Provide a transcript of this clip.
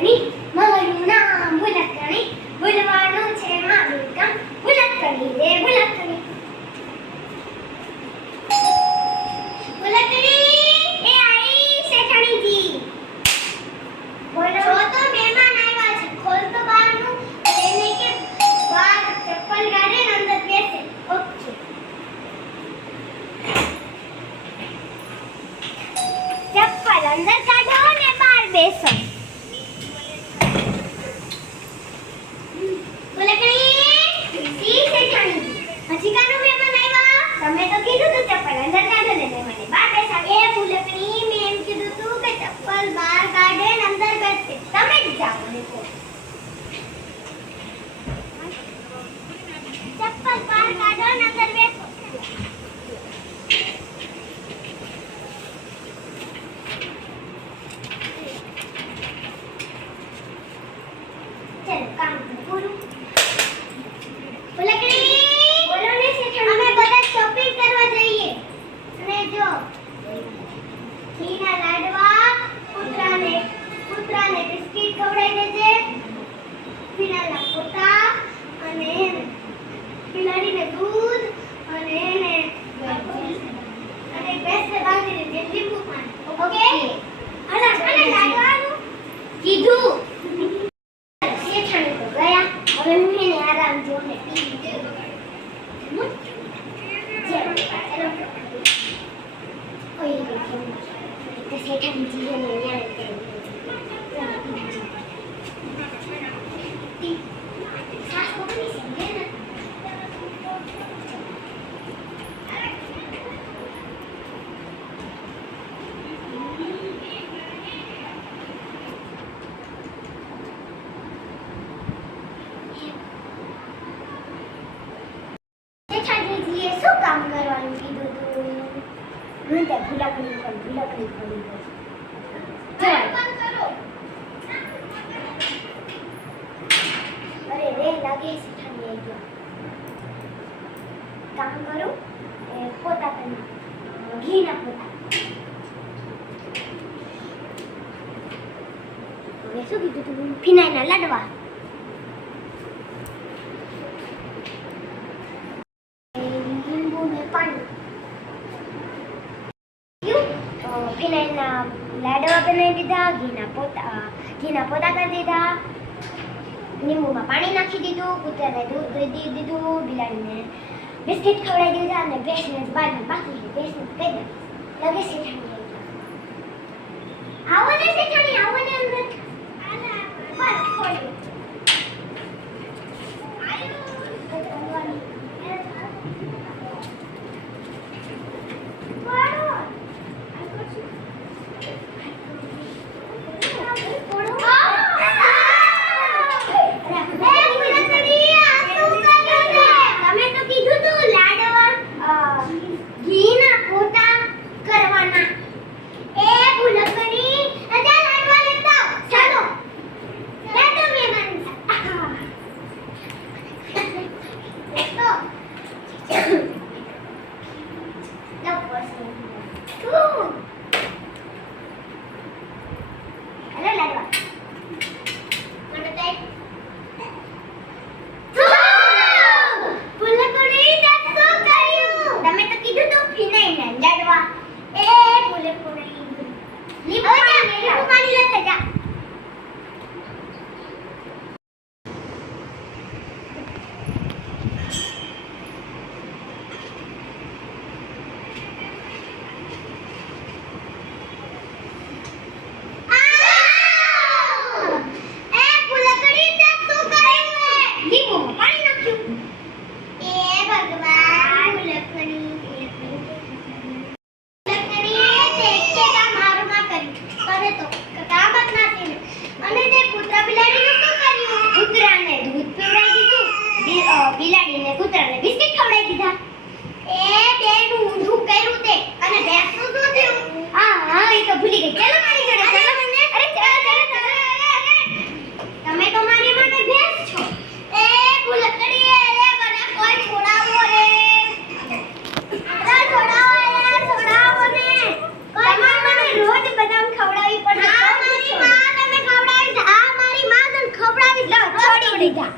ભૂલકણી મારું નામ ભૂલકણી ભૂલવાનું છે મારું કામ ભૂલકણી રે ભૂલકણી ભૂલકણી એ આઈ શેઠાણીજી બોલો છો તો મહેમાન આવ્યા છે ખોલ તો બહારનું એને કે બહાર ચપ્પલ કાઢે ને અંદર બેસે ઓકે ચપ્પલ અંદર કાઢો ને બહાર બેસો તમે તો કીધું તું ચપ્પલ અંદર કાઢો ને મને બહાર બેસાડ એ ફૂલકણી મેં એમ કીધું તું કે ચપ્પલ બહાર કાઢે ને અંદર બેસે તમે જ જાઓ દેખો ચપ્પલ બહાર કાઢો ને અંદર બેસો ચલ કામ પૂરું ફૂલકણી બોલો ને શેઠાણી અમે બધા શોપિંગ કરવા જઈએ અને જો ઘીના લાડવા પુત્રાને બિસ્કિટ ખવડાવી દેજે પીણાના પોતા અને બિલાડીને દૂધ અને એને ભેંસને બાંધી દેજે લીંબુ પાણી ઓકે અને લાડવાનું કીધું શેઠાણી તો ગયા હવે હું એને આરામ જોને ટીવી શું કામ કરવાનું કીધું તું મને તો ભૂલકણી પડી ગઈ અરે રે લાગે છે ઠંડી આવી ગયો કામ કરું એ પોતા કરી ઘીના પોતા હવે શું કીધું તું ફિનાઈના લાડવા ફિનાઈલના લાડવા બનાવી દીધા ઘીના પોતા કરી દીધા લીંબુમાં પાણી નાખી દીધું કૂતરાને દૂધ દઈ દીધું બિલાડીને બિસ્કિટ ખવડાવી દીધા અને ભેંસને બાજુ બાકી ભેંસને કહી દીધું લગે શેઠાણી આવો ને શેઠાણી આવો ને અંદર ઘીના પોતા કરવાના એ ભૂલકણી દીધા